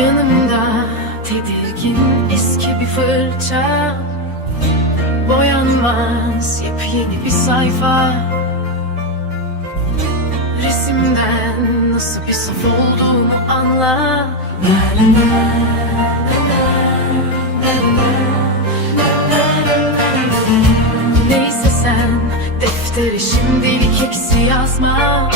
Yanımda tedirgin eski bir fırça. Boyanmaz yepyeni bir sayfa. Resimden nasıl bir saf olduğumu anla. Neyse sen defteri şimdilik eksi yazma.